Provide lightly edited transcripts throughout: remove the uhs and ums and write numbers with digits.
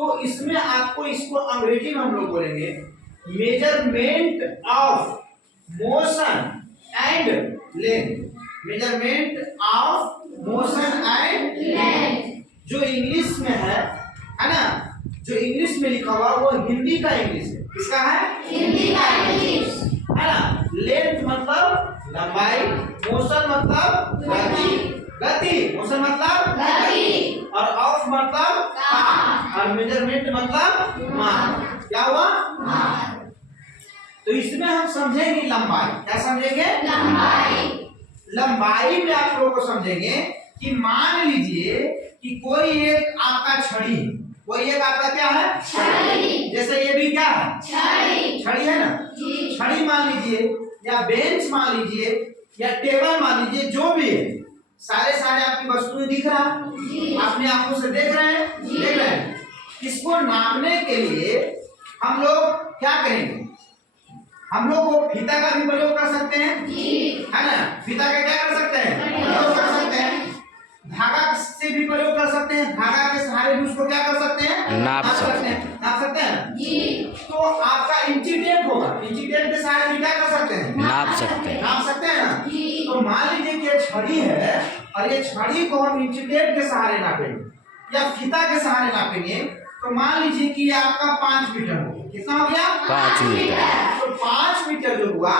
तो इसमें आपको इसको अंग्रेजी में हम लोग बोलेंगे measurement of motion and length. Measurement of motion and length जो इंग्लिश में है ना, जो इंग्लिश में लिखा हुआ वो हिंदी का इंग्लिश है। किसका है? हिंदी का इंग्लिश है ना। लेंथ मतलब लंबाई, मोशन मतलब गति, गति मोशन मतलब गति, और ऑफ मतलब काम, और मेजरमेंट मतलब माप। क्या हुआ? माप। तो इसमें हम समझेंगे लंबाई। क्या समझेंगे? लंबाई। लंबाई में आप लोगों को समझेंगे कि मान लीजिए कि कोई एक आपका छड़ी है, कोई एक आपका क्या है? छड़ी। जैसे ये भी क्या है? छड़ी। छड़ी है ना। छड़ी मान लीजिए, या बेंच मान लीजिए, या टेबल मान लीजिए, जो भी है, सारे आपकी वस्तुएं दिख रहा है, अपने आंखों से देख रहे हैं, देख रहे हैं। इसको नापने के लिए हम लोग क्या करेंगे? हम लोग वो फीता का भी प्रयोग कर सकते हैं, है ना। फीता का क्या कर सकते हैं? प्रयोग कर सकते हैं। धागा से भी प्रयोग कर सकते हैं, धागा के सहारे भी उसको क्या कर सकते हैं? नाप सकते हैं। नाप सकते हैं जी। तो आपका इंची टेप होगा, इंची टेप के सहारे भी क्या कर सकते हैं? नाप सकते हैं। नाप सकते हैं ना। तो मान लीजिए कि ये छड़ी है और ये छड़ी को हम इंची टेप के सहारे नापेंगे या फीता के सहारे नापेंगे, तो मान लीजिए कि ये आपका 5 मीटर हो गया। कितना हो गया? 5 मीटर। तो 5 मीटर जो हुआ,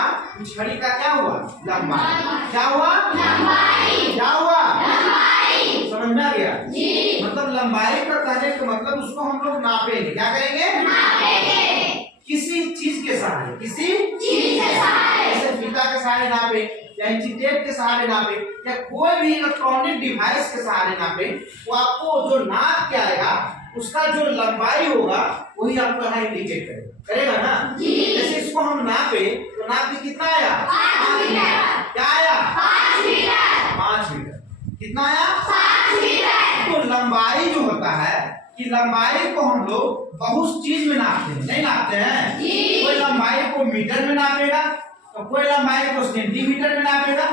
छड़ी का क्या हुआ? लंबाई। क्या हुआ? लंबाई। क्या हुआ? लंबाई। समझ में आ गया जी। मतलब लंबाई का कहने का मतलब उसको हम लोग नापेंगे। क्या करेंगे? नापेंगे। किसी चीज के सहारे, किसी चीज के सहारे, जैसे फीता के सहारे नापे, या इंची टेप के सहारे नापे, या कोई भी इलेक्ट्रॉनिक डिवाइस के सहारे नापे, वो आपको जो नाप क्या आएगा, उसका जो लंबाई होगा वही आपको यहाँ इंडिकेट करेगा ना जी। जैसे इसको हम नापे तो नाप के कितना आया? 5 मीटर। क्या आया? 5 मीटर। 5 मीटर। कितना आया? 5 मीटर। तो लंबाई जो होता है कि लंबाई को हम लोग बहुत चीज में नापते हैं, नहीं नापते हैं जी। कोई लंबाई को मीटर में नापेगा, तो कोई लंबाई को सेंटीमीटर में नापेगा,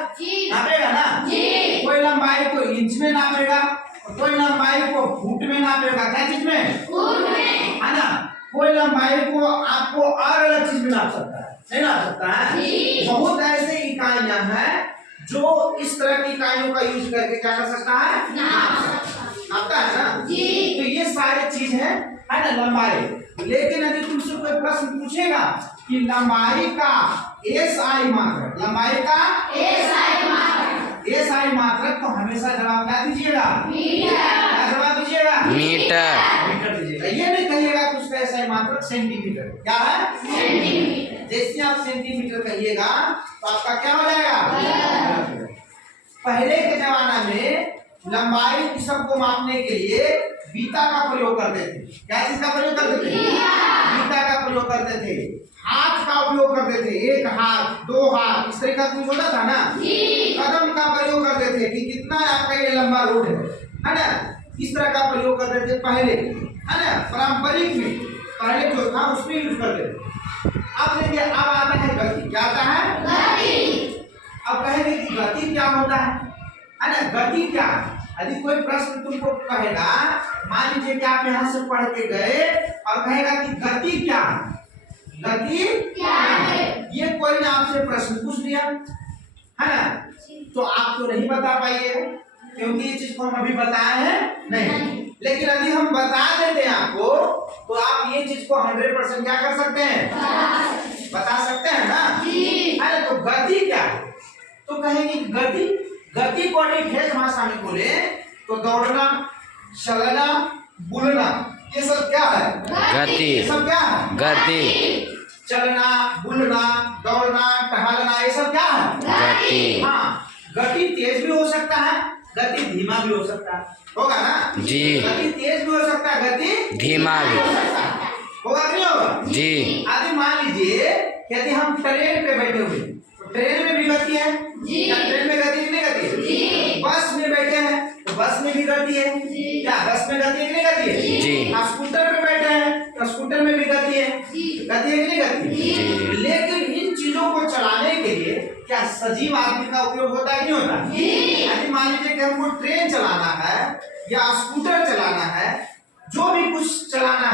नापेगा ना जी। कोई लंबाई को इंच में नापेगा, कोई लंबाई को फुट में नापेगा। क्या चीज में? फुट में, है ना। कोई लंबाई को आपको और अलग चीज में नाप सकता है, नहीं नाप सकता है। बहुत ऐसे इकाइयां हैं जो इस तरह की इकाइयों का यूज करके क्या कर सकता है? नापता है ना जी। तो ये सारी चीज है ना लंबाई। लेकिन यदि तुमसे कोई प्रश्न पूछेगा कि लंबाई का एसआई मात्रक, लंबाई का एसआई मात्रक, एसआई मात्रक, तो हमेशा जवाब क्या दीजिएगा? मीटर। क्या जवाब दीजिएगा? मीटर। मीटर दीजिएगा। ये नहीं कहिएगा कि उसका एसआई मात्रक सेंटीमीटर। क्या है? सेंटीमीटर। जैसे आप सेंटीमीटर कहिएगा तो आपका क्या हो जाएगा? पहले के जमाना में लंबाई की सबको मापने के लिए बीता का प्रयोग करते थे। क्या चीज का प्रयोग करते थे? बीता का प्रयोग करते थे। हाथ का उपयोग करते थे, एक हाथ, 2 हाथ, इस तरीका कुछ होता था ना। कदम का प्रयोग करते थे कि कितना आपका ये लंबा रोड है ना। इस तरह का प्रयोग करते थे पहले, है ना। पारंपरिक में पहले जो था उसमें यूज करते थे। अब देखिए, अब आता है गति। क्या आता है? गति। अब कहेंगे कि गति क्या होता है ना। गति क्या है? यदि कोई प्रश्न तुमको कहेगा, मान लीजिए कि आप यहाँ से पढ़ के गए और कहेगा कि गति क्या है, गति क्या है, ये कोई ने आपसे प्रश्न पूछ लिया, है ना। तो आप तो नहीं बता पाइएगा क्योंकि ये चीज को हम अभी बताए हैं नहीं। लेकिन यदि हम बता देते हैं आपको, तो आप ये चीज को 100% क्या कर सकते हैं? बता सकते हैं ना। अरे तो गति क्या है? तो कहेंगे गति, गति को ठेठ भाषा में बोले तो दौड़ना, चलना, बुलना, ये सब क्या है? गति। ये सब क्या है? गति। चलना, बुलना, दौड़ना, टहलना, ये सब क्या है? गति। हाँ, गति तेज भी हो सकता है, गति धीमा भी हो सकता है, होगा ना जी। गति तेज भी हो सकता है, गति धीमा भी हो सकता है, होगा कि नहीं होगा जी। आदि मान लीजिए यदि हम ट्रेन पे बैठे हुए, तो ट्रेन में भी गति है जी। क्या ट्रेन में गति नहीं गति है जी। बस में बैठे हैं तो बस में भी गति है जी। क्या बस में गति है नहीं गति है जी। आप स्कूटर पे बैठे हैं तो स्कूटर में भी गति है जी। गति है कि नहीं गति जी। लेकिन इन चीजों को चलाने के लिए क्या सजीव आदमी का उपयोग होता है कि नहीं होता जी। यदि मान लीजिए कि हमको ट्रेन चलाना है या स्कूटर चलाना है, जो भी कुछ चलाना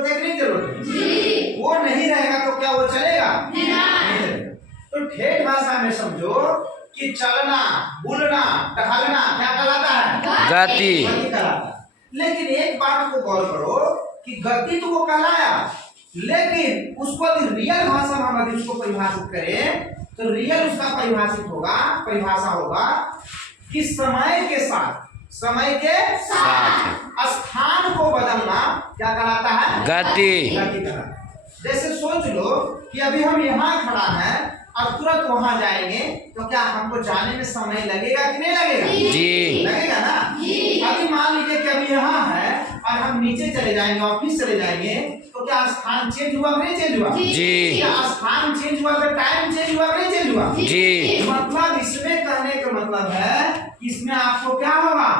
जरूरत है कि नहीं जरूरत है? वो नहीं रहेगा तो क्या वो चलेगा? नहीं चलेगा। तो ठेठ भाषा में समझो कि चलना, बुलना, टहलना क्या कहलाता है? गति। गति कहलाता है। लेकिन एक बात को गौर करो कि गति तो वो कहलाया, लेकिन उसको यदि रियल भाषा में हम यदि उसको परिभाषित करें तो रियल उसका परिभाषा होगा कि समय के साथ स्थान को बदलना क्या कहलाता है? गति। गति कहलाता है। जैसे सोच लो कि अभी हम यहाँ खड़ा हैं और तुरंत वहां जाएंगे तो क्या हमको जाने में समय लगेगा कि नहीं लगेगा? जी। लगेगा ना? अभी मान लीजिए कि अभी यहाँ है और हम नीचे चले जाएंगे, ऑफिस चले जाएंगे तो क्या स्थान चेंज हुआ कि नहीं चेंज हुआ? जी। क्या स्थान चेंज हुआ तो टाइम चेंज हुआ कि नहीं चेंज हुआ? जी। मतलब इसमें कहने का मतलब है कि इसमें आपको क्या होगा?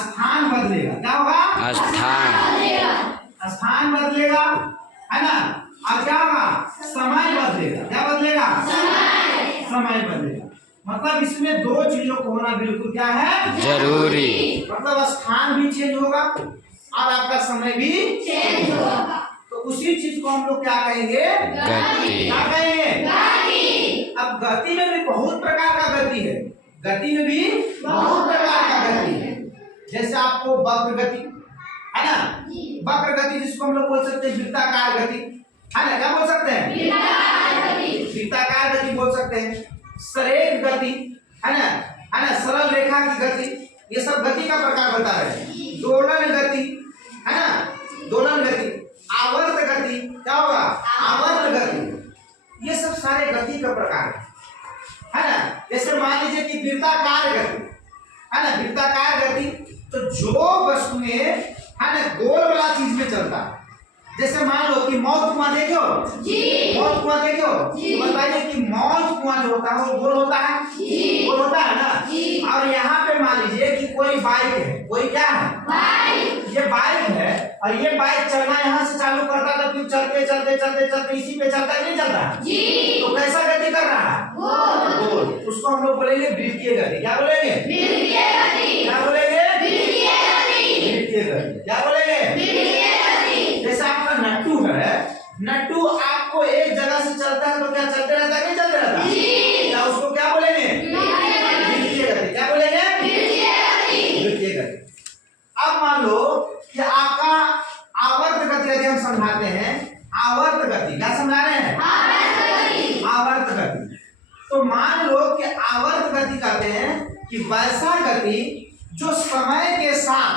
स्थान बदलेगा। क्या होगा? स्थान बदलेगा, है ना? और क्या होगा? समय बदलेगा। क्या बदलेगा? समय बदलेगा। मतलब इसमें दो चीजों को होना बिल्कुल क्या है? जरूरी। मतलब स्थान भी चेंज होगा और आपका समय भी चेंज होगा। तो उसी चीज को हम लोग क्या कहेंगे? गति। क्या कहेंगे? अब गति में भी बहुत प्रकार का गति है। गति में भी बहुत प्रकार का गति है। जैसे आपको वक्र गति, है ना? वक्र गति जिसको हम लोग बोल सकते हैं वृत्ताकार गति, है ना? क्या बोल सकते हैं? वृत्ताकार गति बोल सकते हैं। सरेख गति, है ना? है ना? सरल रेखा की गति, ये सब गति का प्रकार बता रहे हैं। दोलन गति, है ना? दोलन गति, आवर्त गति, क्या होगा? आवर्त गति। ये सब सारे गति का प्रकार है ना? जैसे मान लीजिए कि वृत्ताकार गति, है ना? वृत्ताकार गति तो जो वस्तुएं, है ना, गोल वाला चीज में चलता है। जैसे मान लो कि मौत कुआं देखो, मौत कुआं देखो, बताइए कि मौत कुआं जो होता है वो गोल होता है? गोल होता है ना? और यहाँ पे मान लीजिए कि कोई बाइक है, कोई क्या है? ये बाइक है और ये बाइक चलना यहाँ से चालू करता था, फिर चलते चलते चलते चलते इसी पे चलता है, नहीं चलता? तो कैसा गति कर रहा है? गोल। उसको हम लोग बोलेंगे वृत्तीय गति। क्या बोलेंगे? क्या बोलेंगे? वृत्तीय गति। क्या बोलेंगे? जैसे आपका नट्टू है, नट्टू आपको एक जगह से चलता है तो क्या चलते रहता है, नहीं चलते रहता? क्या उसको क्या बोलेंगे? वृत्तीय गति। क्या बोलेंगे? वृत्तीय गति। अब मान लो कि आपका आवर्त गति यदि हम समझाते हैं, आवर्त गति क्या समझा रहे हैं? आवर्त गति। तो मान लो कि आवर्त गति कहते हैं कि वैसा गति जो समय के साथ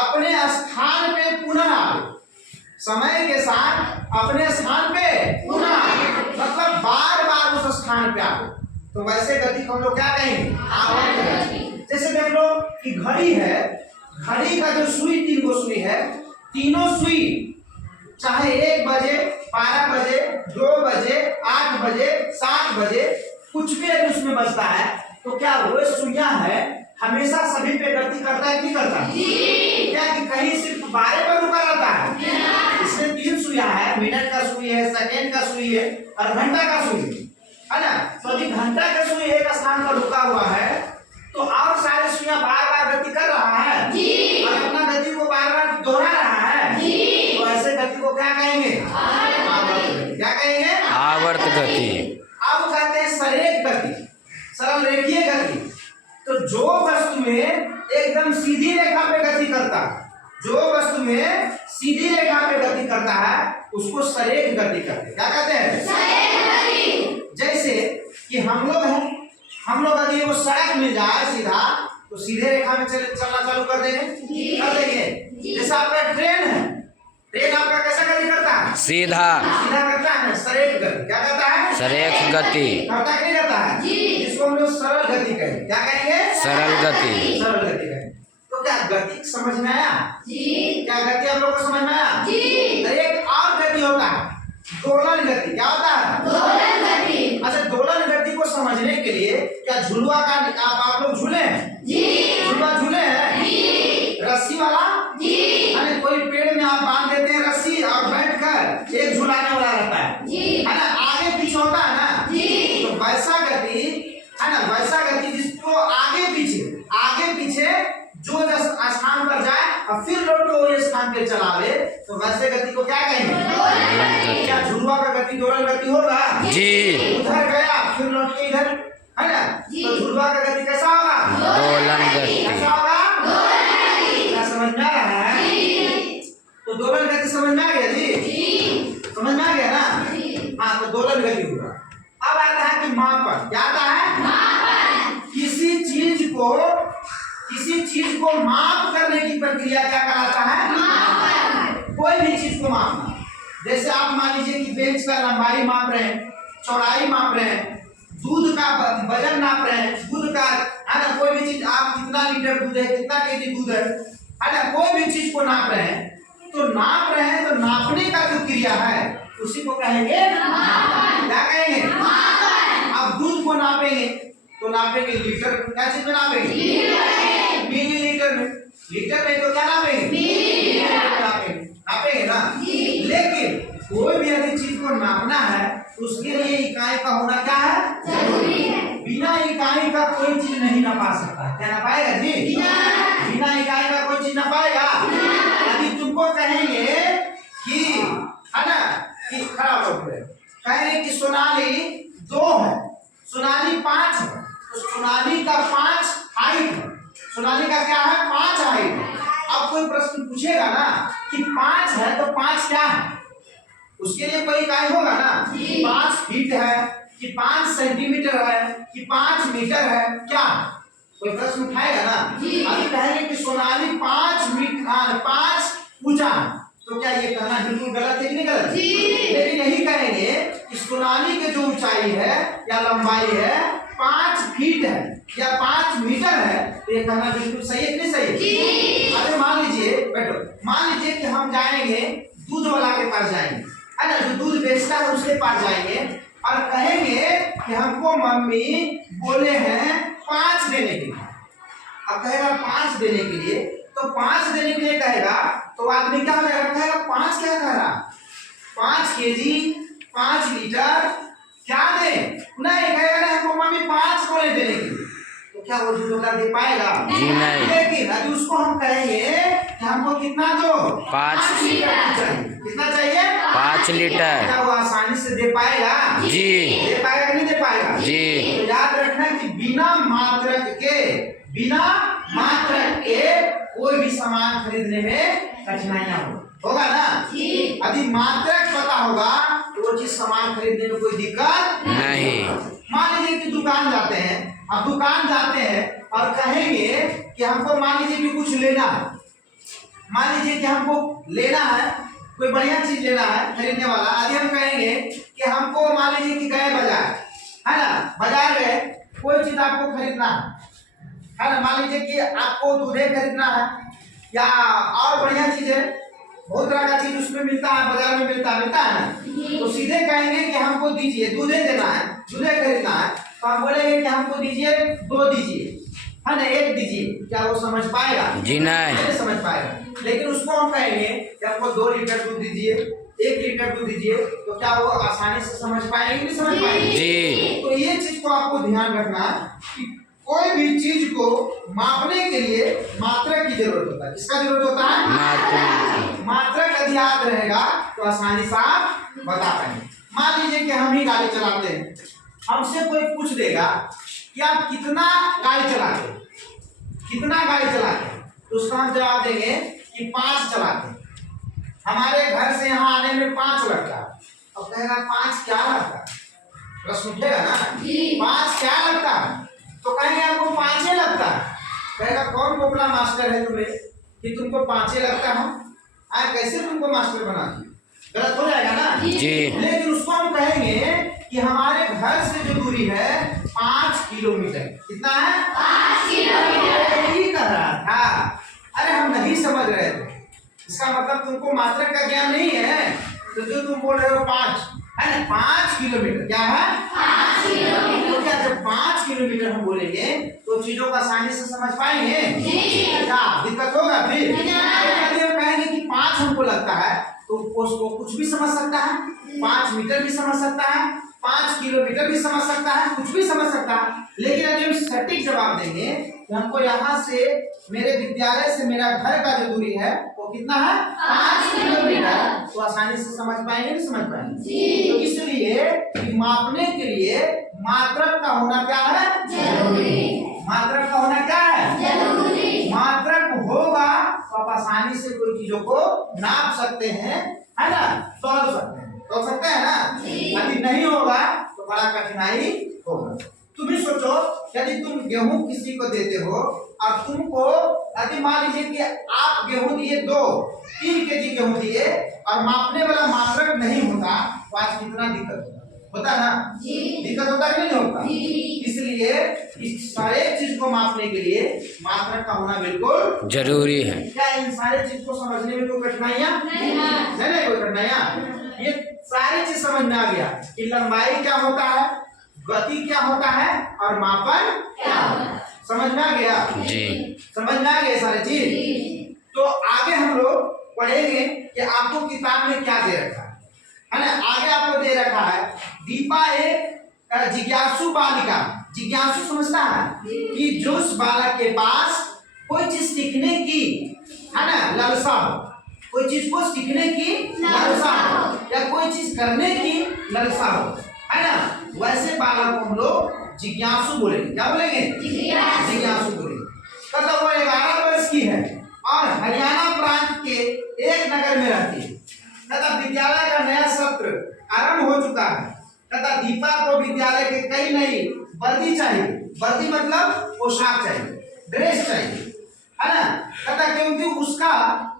अपने स्थान पे पुनः आए, समय के साथ अपने स्थान पे पुनः आए, मतलब बार बार उस स्थान पे आए, तो वैसे गति को हम लोग क्या कहेंगे? आवर्त गति। जैसे देख लो कि घड़ी है, घड़ी का जो सुई, 3 गो सुई है, तीनों सुई चाहे 1 बजे, 12 बजे, 2 बजे, 8 बजे, 7 बजे कुछ भी अगर उसमें बजता है तो क्या वो सुइयां है हमेशा सभी पे गति करता है कि नहीं करता? क्या कि कहीं सिर्फ 12 पर रुका रहता है? इसमें 3 सुइयां है, मिनट का सुई है, सेकेंड का सुई है और घंटा का सुई है ना? तो यदि घंटा का सुई एक स्थान पर रुका हुआ है तो और सारे सुइयां बार बार गति कर रहा है और अपना गति को बार बार दोहरा रहा है, तो ऐसे गति को क्या कहेंगे? आवर्त गति। क्या कहेंगे? आवर्त गति। अब कहते हैं सरेख गति, सरल रेखीय गति। तो जो वस्तु में एकदम सीधी रेखा पे गति करता है, जो वस्तु में सीधी रेखा पे गति करता है उसको सरेख गति कहते हैं। क्या कहते हैं? सरेख गति। जैसे कि हम लोग हैं, हम लोग यदि वो सड़क मिल जाए सीधा तो सीधे रेखा में चलना चालू कर देंगे। जैसे आपका ट्रेन है, ट्रेन आपका कैसा गति करता है? सीधा करता है ना, सरेख गति। क्या करता है? सरेख गति। करता कि नहीं करता है? जिसको हम लोग सरल गति कहेंगे। क्या कहेंगे? सरल गति। सरल गति कहेंगे। तो क्या गति समझ में आया? क्या गति आप लोग को समझ में आया? एक और गति होता है दोलन गति। क्या होता है? दोलन गति। अच्छा, दोलन गति को समझने के लिए क्या झुलवा का आप लोग झूले हैं? झुलवा झूले हैं? रस्सी वाला? अरे कोई पेड़ में आप बांध देते हैं रस्सी और बैठकर एक झुलाने वाला रहता है ना? आगे पीछे होता है ना? तो वैसा गति है ना, वैसा गति जिसको आगे पीछे जो स्थान पर जाए और फिर लौट के वो स्थान पे चलावे तो वैसे गति को क्या कहेंगे? क्या झुलवा का गति दोलन गति होगा? जी। उधर गया फिर लौट के इधर, है ना? तो झुलवा का गति कैसा होगा? दोलन गति। कैसा होगा? क्या समझ में आ रहा है? तो दोलन गति समझ में आ गया जी? समझ में आ गया ना? हाँ, तो दोलन गति होगा। अब आता है कि मापन। क्या आता है? किसी चीज को माप करने की प्रक्रिया क्या कहलाता है? कोई भी चीज को मापना। जैसे आप मान लीजिए कि बेंच का लंबाई माप रहे हैं, चौड़ाई माप रहे हैं, दूध का वजन नाप रहे हैं, दूध का, है ना? कोई भी चीज आप कितना लीटर दूध है, कितना केजी दूध है ना? कोई भी चीज को नाप रहे हैं, तो नाप रहे हैं तो नापने का जो क्रिया है उसी को कहेंगे मापन। क्या कहेंगे? अब दूध को नापेंगे तो नापेंगे लीटर, क्या चीज में नापेंगे? मिलीलीटर में। लीटर में तो क्या नापेंगे? नापेंगे, नापेंगे ना? लेकिन कोई भी यदि चीज को नापना है तो उसके लिए इकाई का होना क्या है? जरूरी है। बिना इकाई का कोई चीज नहीं नापा सकता। क्या नापाएगा जी? बिना इकाई का कोई चीज नापाएगा? यदि तुमको कहेंगे कि, है ना, कि खराब हो गए, कहेंगे कि सोनाली 2 है, सोनाली 5 है, तो सोनाली का 5 हाइट है, सोनाली का क्या है? 5 हाइट है। अब कोई प्रश्न पूछेगा ना कि 5 है तो 5 क्या है, उसके लिए कोई इकाई होगा ना? 5 फीट है कि 5 सेंटीमीटर है कि 5 मीटर है, क्या कोई प्रश्न उठाएगा ना? अभी कहेंगे कि सोनाली 5 मीटर 5 ऊंचा है, तो क्या ये कहना बिल्कुल गलत है कि नहीं गलत? लेकिन यही कहेंगे कि सोनाली की जो ऊंचाई है या लंबाई है 5 फीट है या 5 मीटर है, तो ये कहना बिल्कुल सही है कि नहीं सही? अरे मान लीजिए, बैठो, मान लीजिए कि हम जाएंगे दूध वाला के पास जाएंगे, है ना, जो दूध बेचता है उसके पास जाएंगे और कहेंगे कि हमको मम्मी बोले हैं 5 देने के लिए। अब कहेगा 5 देने के लिए, तो 5 देने के लिए कहेगा तो आदमी क्या कहेगा? 5 क्या कह रहा? 5 केजी, 5 लीटर क्या दे? नहीं कहेगा ना, हमको मम्मी 5 बोले देने के लिए, तो क्या वो दूध वाला दे पाएगा? जी नहीं। लेकिन अभी उसको हम कहेंगे कि हमको कितना दो? 5 लीटर चाहिए। कितना चाहिए? 5 लीटर। क्या वो आसानी से दे पाएगा? जी। दे पाएगा कि नहीं दे पाएगा? जी। तो याद रखना कि बिना मात्रक के कोई भी सामान खरीदने में कठिनाइयां होगा ना? यदि मात्रक पता होगा तो वो चीज सामान खरीदने में कोई दिक्कत नहीं। मान लीजिए कि दुकान जाते हैं, अब दुकान जाते हैं और कहेंगे कि हमको मान लीजिए कि कुछ लेना है, मान लीजिए कि हमको लेना है, कोई बढ़िया चीज लेना है खरीदने वाला। आदि हम कहेंगे कि हमको मान लीजिए कि गए बाजार, है ना, बाजार गए, कोई चीज आपको खरीदना है ना, मान लीजिए कि आपको दूधे खरीदना है या और बढ़िया चीज है, बहुत तरह का चीज उसमें मिलता है, बाजार में मिलता है ना, तो सीधे कहेंगे कि हमको दीजिए, दूधे देना है, दूधे खरीदना है, तो हम बोलेंगे कि हमको दीजिए 2 दीजिए, है ना, 1 दीजिए। क्या वो समझ पाएगा? जी नहीं समझ पाएगा। लेकिन उसको हम कहेंगे कि हमको 2 लीटर दूध दीजिए, 1 लीटर दूध दीजिए, तो क्या वो आसानी से समझ पाएंगे कि नहीं समझ पाएंगे? जी। तो ये चीज को आपको ध्यान रखना कि कोई भी चीज को मापने के लिए मात्रक की जरूरत होता है। किसका जरूरत होता है? मात्रक यदि याद रहेगा तो आसानी से आप बता पाएंगे। मान लीजिए कि हम ही गाड़ी चलाते हैं, हमसे कोई पूछ देगा कि आप कितना गाड़ी चलाते हैं, कितना गाड़ी चलाते हैं, तो उसका हम जवाब देंगे कि 5 चलाते हैं, हमारे घर से यहाँ आने में 5 लगता है। अब कहेगा 5 क्या लगता है? प्रश्न उठेगा ना, 5 क्या लगता है? तो कहेंगे आपको 5 लगता है। कहेगा कौन पोपला मास्टर है तुम्हें कि तुमको 5 लगता है? कैसे तुमको मास्टर बना दिया? गलत हो जाएगा ना? जी। लेकिन उसको हम कहेंगे कि हमारे घर से जो दूरी है 5 किलोमीटर। कितना है? 5 किलोमीटर। यही कह रहा था, अरे हम नहीं समझ रहे थे, इसका मतलब तुमको मात्रक का ज्ञान नहीं है, तो जो तुम बोल रहे हो 5 है ना, 5 किलोमीटर क्या है? 5 किलोमीटर। तो क्या जब 5 किलोमीटर हम बोलेंगे तो चीजों को आसानी से समझ पाएंगे? क्या दिक्कत होगा फिर? यदि हम कहेंगे कि 5 हमको लगता है तो उसको कुछ भी समझ सकता है, 5 मीटर भी समझ सकता है, 5 किलोमीटर भी समझ सकता है, कुछ भी समझ सकता है, लेकिन अगर हम सटीक जवाब देंगे कि हमको यहाँ से मेरे विद्यालय से मेरा घर का जो दूरी है वो कितना है 5 किलोमीटर, तो आसानी से समझ पाएंगे नहीं समझ पाएंगे। तो इसलिए कि मापने के लिए मात्रक का होना क्या है जरूरी। मात्रक का होना क्या है जरूरी। मात्रक होगा तो आप आसानी से कोई चीजों को नाप सकते हैं, है ना, तोल सकते हैं ना। यदि नहीं होगा तो बड़ा कठिनाई होगा। तुम भी सोचो, यदि तुम गेहूं किसी को देते हो और तुमको यदि मान लीजिए कि आप गेहूं दिए 3 केजी गेहूं दिए और मापने वाला मात्रक नहीं होता तो आज कितना दिक्कत होता ना, दिक्कत होता कि नहीं होता। इसलिए इस सारे चीज को मापने के लिए मात्रक का होना बिल्कुल जरूरी है। क्या इन सारे चीज को समझने में कोई कठिनाइयां नहीं, कोई कठिनाइयां। ये सारी चीज समझ में आ गया कि लंबाई क्या होता है, गति क्या होता है और मापन क्या होता है। समझ में आ गया जी, समझ में आ गया सारी चीज। तो आगे हम लोग पढ़ेंगे कि आपको किताब में क्या दे रखा है ना। आगे आपको दे रखा है दीपा एक जिज्ञासु बालिका। जिज्ञासु समझता है कि जो उस बालक के पास कोई चीज सीखने की, है ना, लालसा हो, कोई चीज को सीखने की लालसा हो या कोई चीज करने की लालसा हो, है ना, वैसे बालक को हम लोग जिज्ञासु बोलेंगे। क्या बोलेंगे जिज्ञासु बोलेंगे। मतलब वो 11 वर्ष की है और हरियाणा प्रांत के एक नगर में रहती है तथा विद्यालय का नया सत्र आरंभ हो चुका है तथा दीपा को विद्यालय के कई नई वर्दी चाहिए। वर्दी मतलब पोशाक चाहिए, ड्रेस चाहिए, है ना, तथा क्योंकि उसका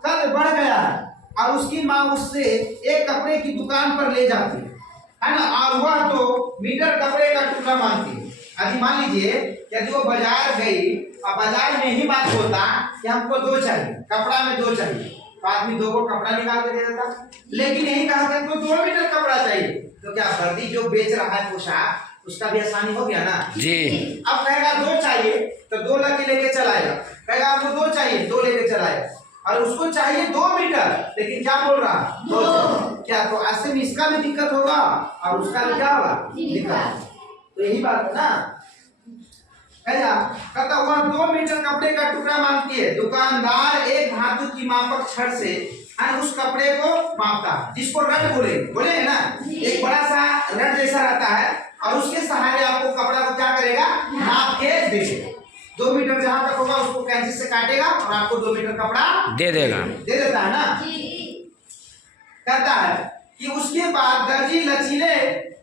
कद बढ़ गया है और उसकी माँ उससे एक कपड़े की दुकान पर ले जाती है ना, और वह तो मीटर कपड़े का टुकड़ा मांगती है। यदि मान लीजिए यदि वो बाजार गई और बाजार में ही बात होता कि हमको 2 चाहिए, कपड़ा में 2 चाहिए, तो आदमी 2 को कपड़ा निकाल के दे देता। लेकिन यही कहा कि हमको 2 मीटर कपड़ा चाहिए, तो क्या वर्दी जो बेच रहा है पोशाक उसका भी आसानी हो गया ना जी। अब कहेगा 2 चाहिए तो 2 लेके चलाएगा, कहेगा आपको 2 चाहिए 2 लेके चलाएगा, और उसको चाहिए 2 मीटर, लेकिन क्या बोल रहा 2 क्या, तो ऐसे में इसका भी दिक्कत होगा और उसका भी क्या होगा दिक्कत। तो यही बात है ना। कहता हुआ 2 मीटर कपड़े का टुकड़ा मांगती है। दुकानदार एक धातु की मापक छड़ से उस कपड़े को मापता है, जिसको रड बोले ना, एक बड़ा सा रड जैसा रहता है और उसके सहारे आपको कपड़ा को क्या करेगा नाप के देगा। 2 मीटर जहां तक होगा उसको कैंची से काटेगा और आपको 2 मीटर कपड़ा दे देता है ना। कहता है कि उसके बाद दर्जी लचीले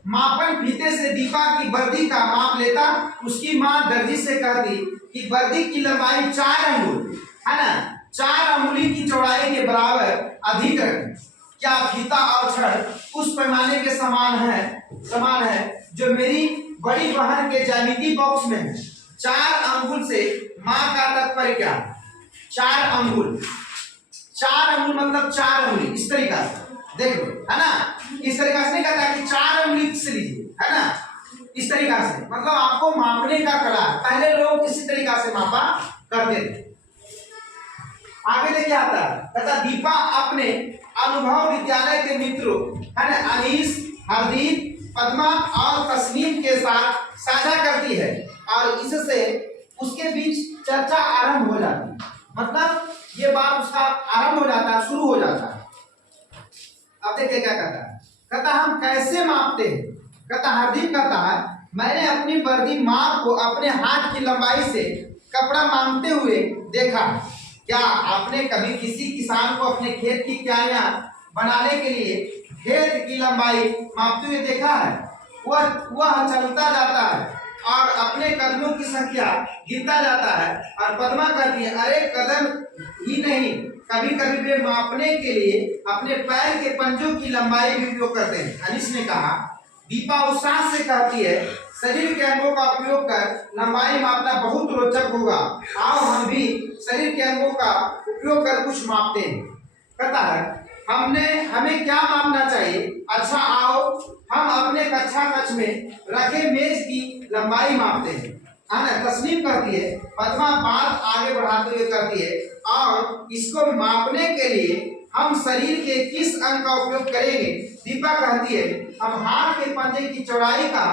मापन फीते से दीपा की वर्दी का माप लेता। उसकी माँ दर्जी से कहती कि वर्दी की लंबाई 4 अंगुल, है ना, 4 अंगुली की चौड़ाई के बराबर अधिक रखें। क्या फीता और छड़ उस पैमाने के समान है जो मेरी बड़ी बहन के ज्यामिति बॉक्स में है। 4 अंगुल से माँ का तात्पर्य क्या है? 4 अंगुल मतलब 4 अंगुली, इस तरीका से देख लो, है ना, इस तरीका से नहीं कहता कि 4 अंगुली से लीजिए, है ना, इस तरीका से, मतलब आपको मापने का कला। पहले लोग इसी तरीका से मापा करते थे। आगे देखिए आता है, कहता दीपा अपने अनुभव विद्यालय के मित्रों, है ना, अनीस, हरदीप, पद्मा और तस्नीम के साथ साझा करती है और इससे उसके बीच चर्चा आरंभ हो जाती है। मतलब ये बात उसका आरंभ हो जाता है, शुरू हो जाता है। अब देखिए क्या कहता है, कहता हम कैसे मापते हैं। कहता हरदीप कहता है मैंने अपनी वर्दी माप को अपने हाथ की लंबाई से कपड़ा मांगते हुए देखा। क्या आपने कभी किसी किसान को अपने खेत की क्यारियां बनाने के लिए खेत की लंबाई मापते हुए देखा है? वह चलता जाता है और अपने कदमों की संख्या गिनता जाता है। और पद्मा कहती है अरे कदम ही नहीं, कभी कभी वे मापने के लिए अपने पैर के पंजों की लंबाई भी उपयोग करते हैं। अनीस ने कहा। दीपा उत्साह से कहती है शरीर के अंगों का उपयोग कर लंबाई मापना बहुत रोचक होगा, आओ हम भी शरीर के अंगों का उपयोग कर कुछ मापते हैं। कहता है हमें क्या मापना चाहिए? अच्छा आओ हम अपने कक्षा कक्ष में रखे मेज की लंबाई मापते हैं, है ना। तस्नीम कहती है, पद्मा बात आगे बढ़ाते हुए कहती है और इसको मापने के लिए हम शरीर के किस अंग का उपयोग करेंगे दीपा कहती है हम हाथ के पंजे की चौड़ाई का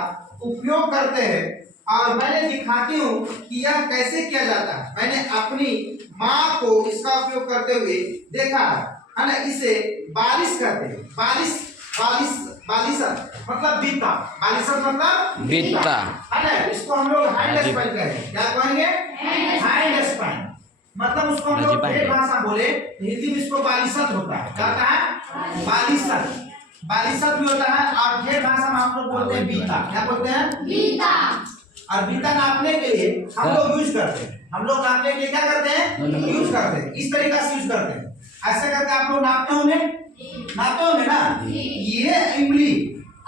उपयोग करते हैं और मैंने दिखाती हूँ कि यह कैसे किया जाता है। मैंने अपनी माँ को इसका उपयोग करते हुए देखा है ना। इसे बालिश करते हैं। बालिशत मतलब बीता, बालिशत मतलब बीता है ना। इसको हम लोग हैंड स्पाइन कहेंगे। क्या कहेंगे? Hand spine. मतलब उसको हम लोग ढेर भाषा बोले, हिंदी में इसको बालिशत होता है। क्या होता है? बालिशत। बालिशत भी होता है और ढेर भाषा में आप लोग बोलते हैं बीता। क्या बोलते हैं? बीता। और बीता नापने के लिए हम लोग यूज करते हैं। हम लोग नापने के लिए क्या करते हैं? यूज करते हैं। इस तरीका से यूज करते हैं। ऐसे करके आप लोग नापते होंगे ना। ये उंगली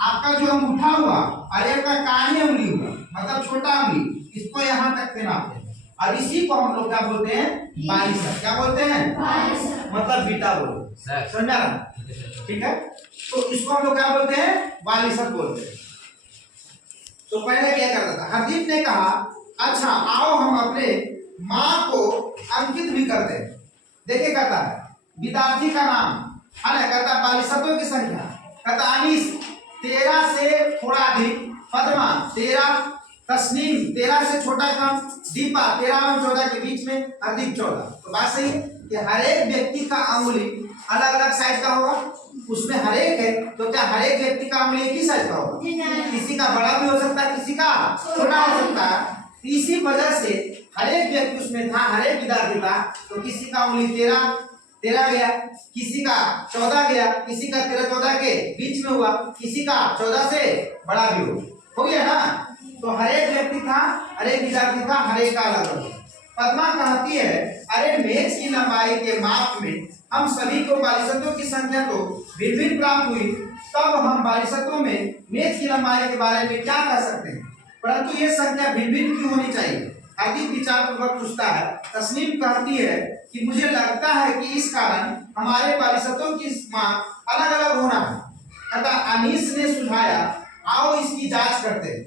आपका जो अंगूठा हुआ और एक का कानी उंगली हुआ, मतलब छोटा उंगली, इसको यहाँ तक पे नापते हैं और इसी को हम लोग क्या बोलते हैं? बालिशत। क्या बोलते हैं? मतलब बीटा बोलते हैं। समझा? ठीक है, तो इसको हम लोग क्या बोलते हैं? बालिशत बोलते हैं। तो पहले क्या करता था? हरदीप ने कहा अच्छा आओ हम अपने माँ को अंकित भी करते हैं। देखिए कहता है विद्यार्थी का नाम है ना, कहता बालिशतों की संख्या, कहता अनीस 13 से थोड़ा अधिक, पद्मा 13, तस्नीम 13 से छोटा कम, दीपा 13 और 14 के बीच में, अधिक 14। तो बात सही है कि हर एक व्यक्ति का अंगुली अलग अलग साइज का होगा। उसमें हर एक है तो क्या हर एक व्यक्ति का अंगुली एक ही साइज का होगा? किसी का बड़ा भी हो सकता है, किसी का छोटा हो सकता है। इसी वजह से हर एक व्यक्ति उसमें था, हर एक विद्यार्थी था। तो किसी का अंगुली 13 गया, किसी का 14 गया, किसी का 13-14 के बीच में हुआ, किसी का 14 से बड़ा भी हो गया ना। तो हर एक व्यक्ति था, हर एक विद्यार्थी था, हर एक का अलग अलग। पद्मा कहती है अरे मेज की लंबाई के माप में हम सभी को बालिशतों की संख्या तो भिन्न भिन्न प्राप्त हुई, तब हम बालिशतों में मेज की लंबाई के बारे में क्या कह सकते हैं, परंतु ये संख्या भिन्न भिन्न क्यों होनी चाहिए? हार्दिक विचार पूर्वक पूछता है। तस्नीम कहती है कि मुझे लगता है कि इस कारण हमारे बालिशतों की माप अलग अलग होना है। अतः अनीस ने सुझाया आओ इसकी जांच करते हैं।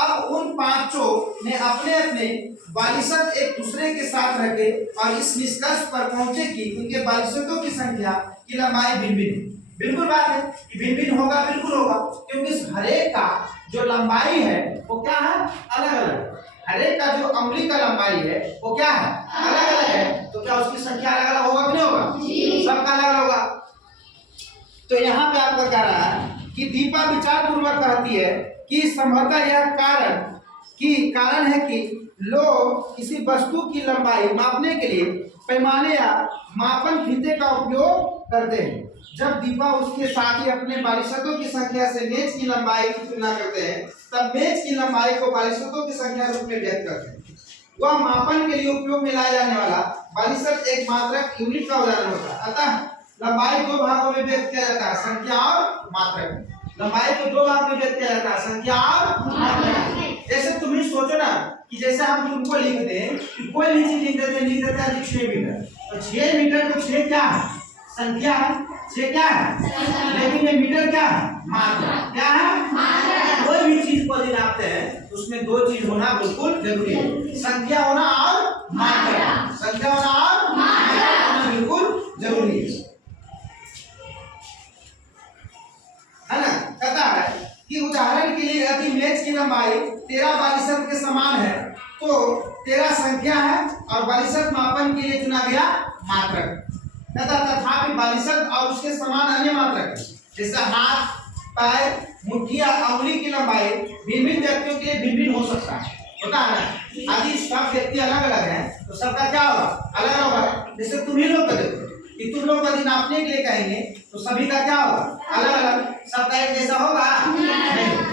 अब उन पांचों ने अपने अपने बालिशत एक दूसरे के साथ रखे और इस निष्कर्ष पर पहुंचे कि उनके बालिशतों की संख्या की लंबाई भिन्न भिन्न। बिल्कुल बात है कि भिन्न भिन्न होगा, बिल्कुल होगा, क्योंकि इस हरेक का जो लंबाई है वो क्या है? अलग अलग। हरेक का जो अंगुली का लंबाई है वो क्या है? अलग अलग है। तो क्या उसकी संख्या अलग अलग होगा कि नहीं होगा? सबका अलग अलग होगा। तो यहाँ पे आपका कह रहा है कि दीपा विचार पूर्वक कहती है कि संभवतः यह कारण है कि लोग किसी वस्तु की लंबाई मापने के लिए पैमाने या मापन फीते का उपयोग करते हैं। जब दीपा उसके साथ ही अपने बालिशतों की संख्या से मेज की लंबाई की तुलना करते हैं, तब मेज की लंबाई को बालिशतों की संख्या रूप में व्यक्त करते हैं। वह मापन के लिए उपयोग में लाया जाने वाला बालिशत एक मात्रक यूनिट का उदाहरण होता है। अतः लंबाई दो भागों में व्यक्त किया जाता है, संख्या और मात्रक। लंबाई को दो भाग में व्यक्त किया जाता है, संख्या और मात्रक। जैसे तुम ही सोचो ना कि जैसे हम तुमको लिख दें कि कोई भी चीज लिख देते हैं 6 मीटर, तो 6 मीटर को 6 क्या है? संख्या है। 6 क्या है? लेकिन ये मीटर क्या है? मात्रा। क्या है? कोई भी चीज को यदि नापते हैं तो उसमें दो चीज होना बिल्कुल जरूरी है, संख्या होना और मात्रा। संख्या होना और मात्रा होना बिल्कुल जरूरी है ना। कहता है कि उदाहरण के लिए यदि मेज की लंबाई 13 बालिशत के समान है तो 13 संख्या है और बालिशत मापन के लिए चुना गया मात्रक। कहता तथापि बालिशत और उसके समान अन्य मात्रक जैसे हाथ, पैर, मुट्ठी या अंगुली की लंबाई भिन्न व्यक्तियों के लिए भिन्न हो सकता है, होता है ना। यदि सब व्यक्ति अलग अलग है तो सबका क्या होगा? अलग होगा। जैसे तुम ही लोग देखो कि तुम लोग यदि नापने के लिए कहेंगे तो सभी का क्या होगा? अलग अलग। सबका एक जैसा होगा नहीं।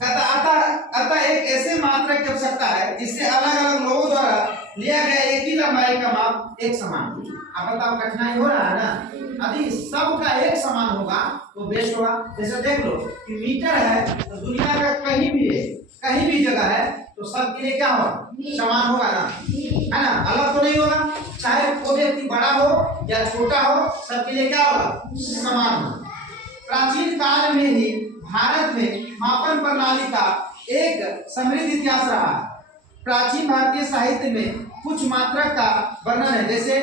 अतः एक ऐसे मात्रक की आवश्यकता है जिससे अलग अलग लोगों द्वारा लिया गया एक ही लंबाई का माप एक समान हो। अब बताओ कठिनाई हो रहा है ना। यदि सबका एक समान होगा तो बेस्ट होगा। जैसे देख लो कि मीटर है तो दुनिया का कहीं भी जगह है तो सबके लिए क्या होगा? समान होगा ना, है ना। अलग तो नहीं होगा, चाहे कोई व्यक्ति बड़ा हो या छोटा हो, सबके लिए क्या होगा? समान होगा। प्राचीन काल में ही भारत में मापन प्रणाली का एक समृद्ध इतिहास रहा है। प्राचीन भारतीय साहित्य में कुछ मात्रक का वर्णन है, जैसे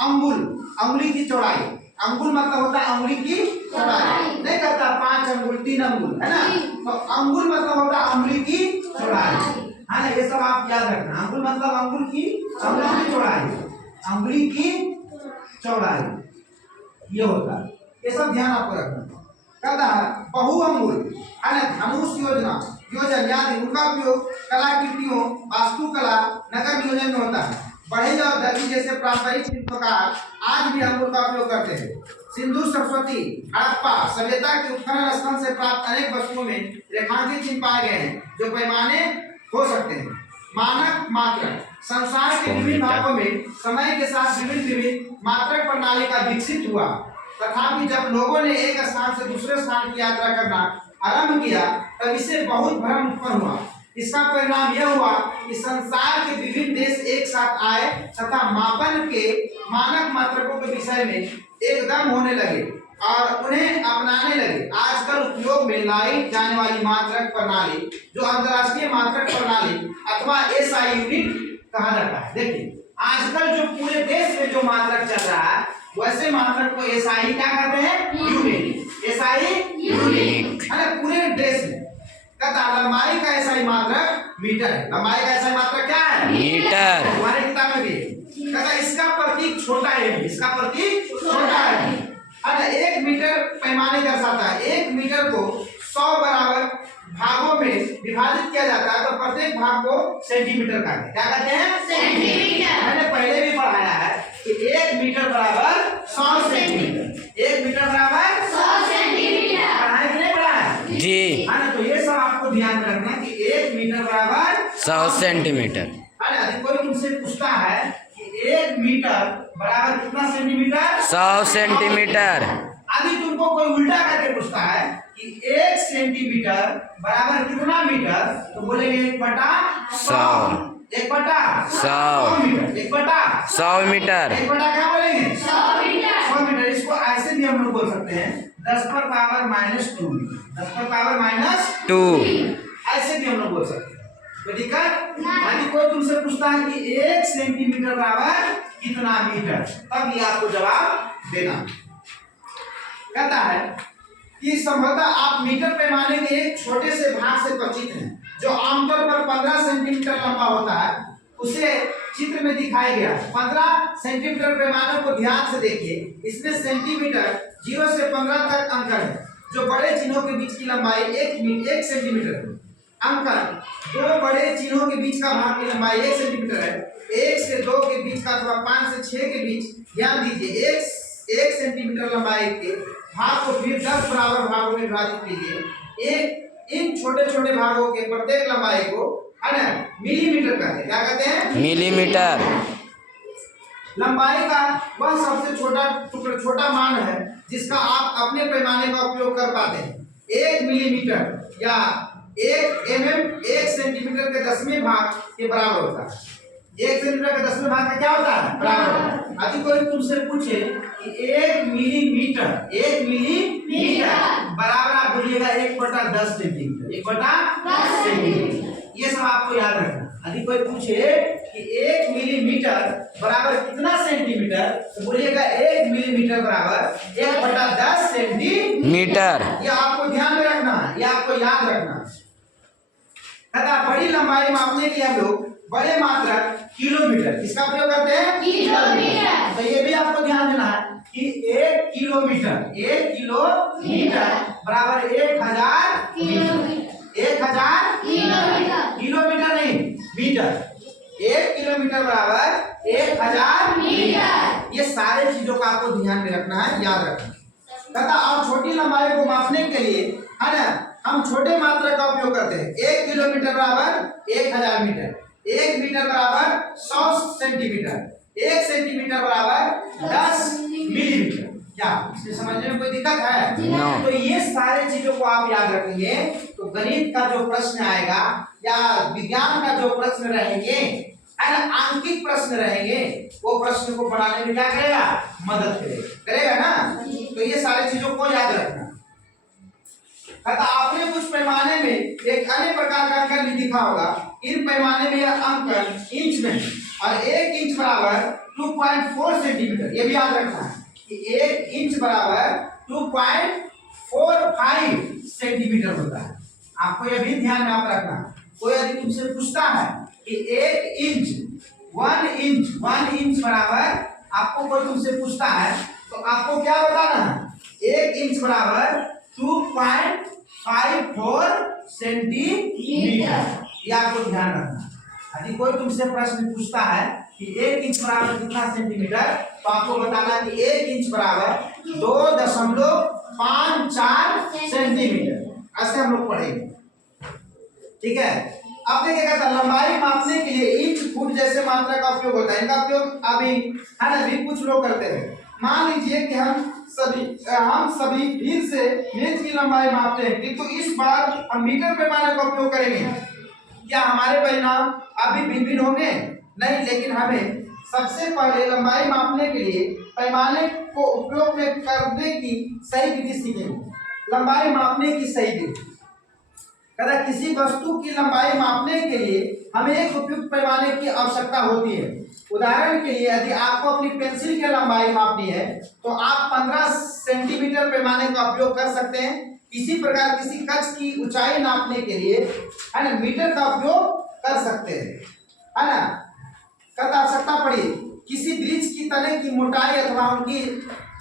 अंगुली की चौड़ाई। अंगुल मतलब होता है अंगुली की चौड़ाई, नहीं कहता 5 अंगुल 3 अंगुल, है ना। तो अंगुल मतलब होता है अंगुली की चौड़ाई, है ना। ये सब आप याद रखना। अंगुल मतलब अंगुल की चौड़ाई, अंगुली की चौड़ाई ये होता है। ये सब ध्यान आपको रखना। कहता है बहु अंगुल, है ना, धनुष योजन यानी उनका उपयोग कलाकृतियों, वास्तुकला, नगर नियोजन में होता है। बढ़ई और दर्जी जैसे पारंपरिक शिल्पकार आज भी अंगुल का उपयोग करते हैं। सिंधु, सरस्वती, हड़प्पा सभ्यता के उत्खनन स्थल से प्राप्त अनेक वस्तुओं में रेखांकित चिन्ह पाए गए हैं जो पैमाने हो सकते हैं। मानक मात्रक संसार के विभिन्न भागों में समय के साथ विभिन्न मात्रक प्रणाली का विकसित हुआ। तथापि जब लोगों ने एक स्थान से दूसरे स्थान की यात्रा करना आरंभ किया तब इससे बहुत भ्रम उत्पन्न हुआ। इसका परिणाम यह हुआ कि संसार के विभिन्न देश एक साथ आए तथा मापन के मानक मात्रकों के विषय में एकदम होने लगे और उन्हें अपनाने लगे। आजकल उपयोग में लाई जाने वाली मात्रक प्रणाली जो अंतर्राष्ट्रीय मात्रक प्रणाली अथवा एसआई यूनिट कहा जाता है। देखिए आजकल जो पूरे देश में जो मात्रक चल रहा है वैसे मात्रक को एसआई क्या कहते हैं? यूनिट। एसआई यूनिट, है ना, पूरे देश में। कहता लंबाई का एसआई मात्रक मीटर है। लंबाई का एसआई मात्रक क्या है? मीटर। हमारे किताब में भी कहता इसका प्रतीक छोटा है, इसका प्रतीक छोटा है। अच्छा 1 मीटर पैमाने दर्शाता है। 1 मीटर को 100 बराबर भागों में विभाजित किया जाता है तो प्रत्येक भाग को सेंटीमीटर कहते हैं। क्या कहते हैं? सेंटीमीटर। मैंने पहले भी पढ़ाया है कि 1 मीटर बराबर 100 सेंटीमीटर। 1 मीटर बराबर 100 सेंटीमीटर। पढ़ाया कि नहीं पढ़ाया जी? है ना। तो ये सब आपको ध्यान में रखना कि 1 मीटर बराबर 100 सेंटीमीटर। है ना। कोई तुमसे पूछता है कि 1 मीटर बराबर कितना सेंटीमीटर? 100 सेंटीमीटर। अभी तुमको कोई उल्टा करके पूछता है कि 1 सेंटीमीटर बराबर कितना मीटर, तो बोलेंगे 1/100। 1/100 मीटर। 1/100 मीटर। 1/, क्या बोलेंगे? 100 मीटर। 100 मीटर। इसको ऐसे भी हम लोग बोल सकते हैं 10⁻⁻²। 10⁻²। ऐसे भी हम लोग बोल सकते हैं। तो दिक्कत यानी कोई तुमसे पूछता है कि 1 सेंटीमीटर बराबर कितना मीटर, तब ये आपको जवाब देना। कहता है कि संभवतः आप मीटर पैमाने के एक छोटे से भाग से परिचित हैं जो आमतौर पर 15 सेंटीमीटर लंबा होता है। उसे चित्र में दिखाया गया 15 सेंटीमीटर पैमाने को ध्यान से देखिए। इसमें सेंटीमीटर 0 से 15 तक अंकन है। जो बड़े चिन्हों के बीच की लंबाई 1 सेंटीमीटर है। अंकन 2 बड़े चिन्हों के बीच का भाग की लंबाई 1 सेंटीमीटर है। 1 से 2 के बीच का अथवा 5 से 6 के बीच ध्यान दीजिए 1 सेंटीमीटर लंबाई के भाग को फिर 10 बराबर भागों में विभाजित कीजिए। इन छोटे छोटे भागों के प्रत्येक लंबाई को, है ना, मिलीमीटर कहते हैं। क्या कहते हैं? मिलीमीटर। लंबाई का वह सबसे छोटा मान है जिसका आप अपने पैमाने का उपयोग कर पाते हैं। 1 मिलीमीटर या 1 mm 1 सेंटीमीटर के 10वें भाग के बराबर होता है। 1 सेंटीमीटर के 10वें भाग का क्या होता है? बराबर। यदि कोई तुमसे पूछे कि 1 मिलीमीटर बराबर आप बोलिएगा 1/10 सेंटीमीटर। 1/10 सेंटीमीटर। ये सब आपको याद रखना। यदि कोई पूछे कि 1 मिलीमीटर बराबर कितना सेंटीमीटर, तो बोलिएगा 1 मिलीमीटर बराबर 1/10 सेंटीमीटर। ये आपको ध्यान में रखना है, ये आपको याद रखना। कहता बड़ी लंबाई मापने के लिए हम लोग बड़े मात्रक किलोमीटर इसका प्रयोग करते हैं। किलोमीटर। तो ये भी आपको ध्यान देना है कि 1 किलोमीटर बराबर 1000 किलोमीटर। 1000 किलोमीटर नहीं मीटर। 1 किलोमीटर बराबर 1000 मीटर। ये सारे चीजों का आपको ध्यान में रखना है, याद रखना। कहता और छोटी लंबाई को मापने के लिए, है ना, हम छोटे मात्रक का उपयोग करते हैं। 1 किलोमीटर बराबर 1000 मीटर। 1 मीटर बराबर 100 सेंटीमीटर। 1 सेंटीमीटर बराबर 10 मिलीमीटर। क्या इसे समझने में कोई दिक्कत है? No. तो ये सारे चीजों को आप याद रखेंगे तो गणित का जो प्रश्न आएगा या विज्ञान का जो प्रश्न रहेंगे, है ना, आंकिक प्रश्न रहेंगे, वो प्रश्न को बनाने में क्या करेगा? मदद करेगा ना। तो ये सारी चीजों को याद रखना। आपने कुछ पैमाने में एक अन्य प्रकार का अंकन भी लिखा होगा। इन पैमाने में यह अंकन इंच में और 1 इंच बराबर 2.4 सेंटीमीटर। ये भी याद रखना है। कि 1 इंच बराबर 2.45 सेंटीमीटर होता है। आपको यह भी ध्यान में आप रखना, कोई यदि तुमसे पूछता है कि 1 इंच बराबर, आपको कोई तुमसे पूछता है तो आपको क्या बताना है? 1 इंच बराबर 2.54 सेंटीमीटर। ये आपको ध्यान रखना। यदि कोई तुमसे प्रश्न पूछता है कि 1 इंच बराबर कितना सेंटीमीटर, तो आपको बताना कि 1 इंच बराबर 2.54 सेंटीमीटर। ऐसे हम लोग पढ़ेंगे, ठीक है। अब देखिएगा लंबाई मापने के लिए इंच फुट जैसे मात्रा का उपयोग होता है। इनका उपयोग अभी है ना भी कुछ लोग करते हैं। मान लीजिए कि हम सभी फिर से मेज की लंबाई मापते हैं, किंतु इस बार हम मीटर पैमाने का उपयोग करेंगे। क्या हमारे परिणाम अभी भिन्न होंगे? नहीं, लेकिन हमें सबसे पहले लंबाई मापने के लिए पैमाने को उपयोग में करने की सही विधि सीखेंगे। लंबाई मापने की सही विधि, किसी वस्तु की लंबाई मापने के लिए हमें एक उपयुक्त पैमाने की आवश्यकता होती है। उदाहरण के लिए यदि आपको अपनी पेंसिल की लंबाई मापनी है तो आप 15 सेंटीमीटर पैमाने का उपयोग कर सकते हैं। इसी प्रकार किसी कक्ष की ऊंचाई नापने के लिए है ना मीटर का उपयोग कर सकते हैं, है ना। कद आवश्यकता पड़ी किसी वृक्ष की तने की मोटाई अथवा उनकी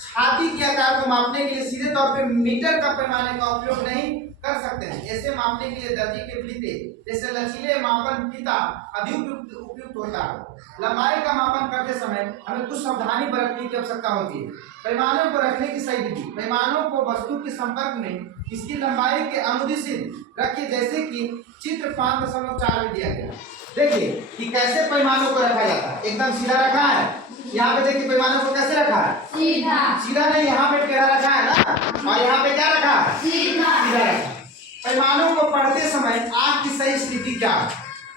छाती के आकार को मापने के लिए सीधे तौर पे मीटर का पैमाने का उपयोग नहीं कर सकते हैं। ऐसे मापने के लिए दर्जी के फीते जैसे लचीले मापन फीता अधिक उपयुक्त होता है। लंबाई का मापन करते समय हमें कुछ सावधानी बरतने की आवश्यकता होती है। पैमानों को रखने की सही विधि, पैमानों को वस्तु के संपर्क में इसकी लंबाई के अनुदिशित रखिए, जैसे कि चित्र 5.4 में दिया गया। देखिए कि कैसे पैमानों को रखा जाता है। एकदम सीधा रखा है, यहाँ पे देखिए पैमानों को कैसे रखा है, सीधा नहीं, यहाँ पे टेढ़ा रखा है ना, और यहाँ पे क्या रखा है, सीधा रखा। पैमानों को पढ़ते समय आंख की सही स्थिति क्या है?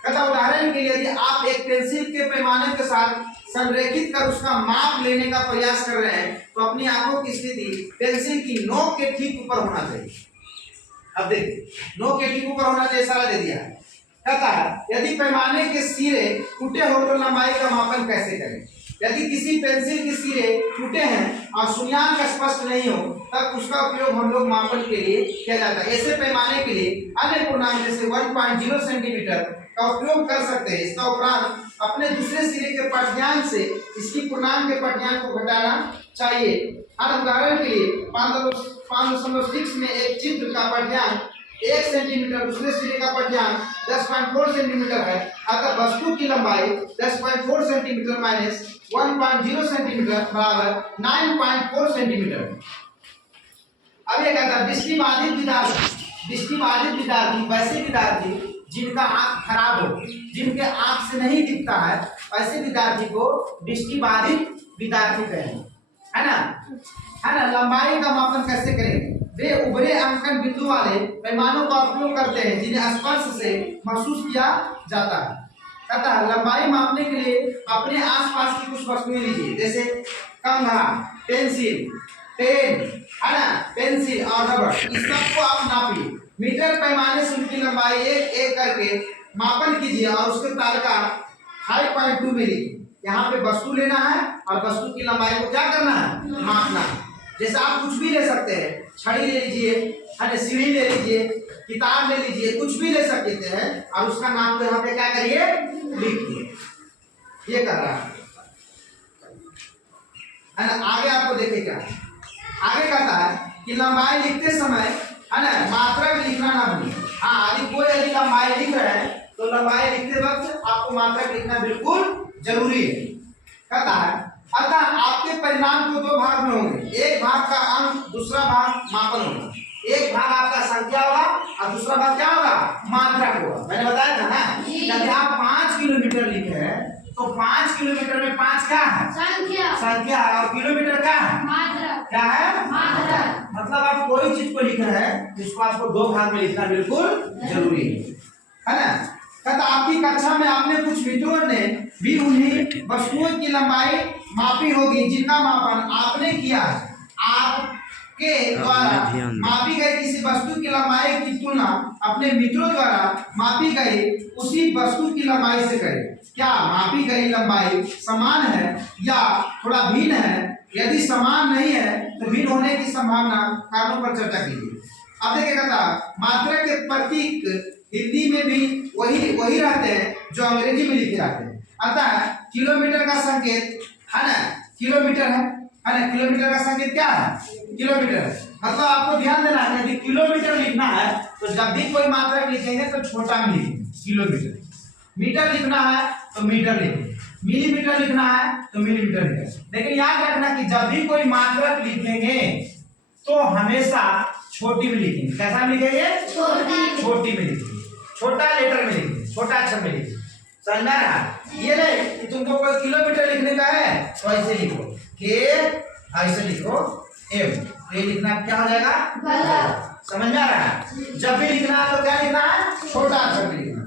उदाहरण के लिए यदि आप एक पेंसिल के पैमाने के साथ संरेखित कर उसका माप लेने का प्रयास कर रहे हैं तो अपनी आंखों की स्थिति पेंसिल की नोक के ठीक ऊपर होना चाहिए। अब देखिए नोक के ठीक ऊपर होना चाहिए, इशारा दे दिया है। कहता है यदि पैमाने के सिरे टूटे हो तो लंबाई का मापन कैसे करें? यदि किसी पेंसिल के सिरे टूटे हैं और शून्यांक स्पष्ट नहीं हो तब उसका उपयोग हम लोग मापन के लिए किया जाता है। ऐसे पैमाने के लिए अन्य पूर्णांक जैसे 1.0 सेंटीमीटर का उपयोग कर सकते हैं। इसका उपरांत अपने दूसरे सिरे के पठ्यांक से इसकी पूर्णांक के पठ्यांक को घटाना चाहिए। उदाहरण के लिए 5.6 में एक चित्र का पठ्यांक 1 सेंटीमीटर, दूसरे सिरे का पठ्यांक 10.4 सेंटीमीटर है। अतः वस्तु की लंबाई 10.4 सेंटीमीटर माइनस 1.0 सेंटीमीटर बराबर 9.4 सेंटीमीटर। अब ये कहता है दृष्टिबाधित विद्यार्थी वैसे विद्यार्थी जिनका आंख खराब हो, जिनके आंख से नहीं दिखता है, ऐसे विद्यार्थी को दृष्टिबाधित विद्यार्थी कहेंगे, है ना। लंबाई का मापन कैसे करेंगे? वे उभरे अंकन बिंदु वाले पैमानों का उपयोग करते हैं जिन्हें स्पर्श से महसूस किया जाता है। कहता है लंबाई मापने के लिए अपने आसपास की कुछ वस्तुएं लीजिए, जैसे कंघा, पेंसिल, पेन, है ना, पेंसिल और रबर, इस सब को आप नापिए। मीटर पैमाने से उनकी लंबाई एक एक करके मापन कीजिए और उसके तालिका 5.2 में लिखिए। यहाँ पे वस्तु लेना है और वस्तु की लंबाई को क्या करना है, मापना है। जैसे आप कुछ भी ले सकते हैं, छड़ी ले लीजिए, है ना, सीढ़ी ले लीजिए, किताब ले लीजिए, कुछ भी ले सकते हैं और उसका नाम को यहाँ पे क्या करिए, लिखिए। ये कर रहा है ना। आगे आपको देखिएगा, आगे कहता है कि लंबाई लिखते समय है ना मात्रा भी लिखना ना भूलिए। यदि कोई लंबाई लिख रहे हैं तो लंबाई लिखते वक्त आपको मात्रा लिखना बिल्कुल जरूरी है। कहता है अतः आपके परिणाम को 2 भाग में होंगे, एक भाग का अंक, दूसरा भाग मापन होगा। एक भाग आपका संख्या होगा और दूसरा भाग क्या होगा, मात्रा होगा। मैंने बताया था ना, यदि आप 5 किलोमीटर लिखे हैं तो 5 किलोमीटर में 5 क्या है, संख्या, और किलोमीटर क्या है, मात्रा। क्या है, मात्रा। मतलब आप कोई चीज को लिख रहे हैं जिसको आपको 2 भाग में लिखना बिल्कुल जरूरी है ना। कहता आपकी कक्षा में आपने कुछ मित्रों ने भी उन्हीं वस्तुओं की लंबाई मापी होगी जिनका मापन आपने किया। आप के द्वारा मापी गई किसी वस्तु की लंबाई की तुलना अपने मित्रों द्वारा मापी गई उसी वस्तु की लंबाई से करें। क्या मापी गई लंबाई समान है या थोड़ा भिन्न है? यदि समान नहीं है तो भिन्न होने की संभावना कारणों पर चर्चा कीजिए। अब देखिए कहता मात्रक के प्रतीक हिंदी में भी वही रहते हैं जो अंग्रेजी में लिखे जाते हैं। अतः किलोमीटर का संकेत है ना, किलोमीटर है ना, किलोमीटर का संकेत क्या है? किलोमीटर। मतलब आपको ध्यान देना है, यदि किलोमीटर लिखना है तो जब भी कोई मात्रक लिखेंगे तो छोटा में लिखेंगे किलोमीटर। मीटर लिखना है तो मीटर लिखेंगे, मिलीमीटर लिखना है तो मिलीमीटर लिखेंगे। लेकिन याद रखना कि जब भी कोई मात्रक लिखेंगे तो हमेशा छोटी में लिखेंगे। कैसा में लिखेंगे? छोटी में लिखेंगे, छोटा लेटर में लिखेंगे, छोटा अक्षर में लिखेंगे। समझना है? ये नहीं कि तुमको कोई किलोमीटर लिखने का है तो ऐसे लिखो के, ऐसे लिखो एम, ये लिखना क्या हो जाएगा? गलत। समझ में आ रहा है? जब भी लिखना है तो क्या लिखना है? छोटा अक्षर में लिखना।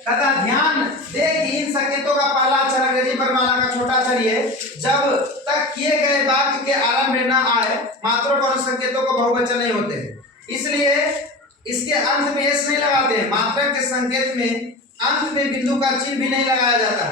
कहता ध्यान दे कि इन संकेतों का पहला अक्षर अंग्रेजी वर्णमाला का छोटा अक्षर ये जब तक किए गए वाक्य के आरंभ में न आए मात्रों और संकेतों को बहुवचन नहीं होते, इसलिए इसके अंत में एस नहीं लगाते। मात्रक के संकेत में अंत में बिंदु का चिन्ह भी नहीं लगाया जाता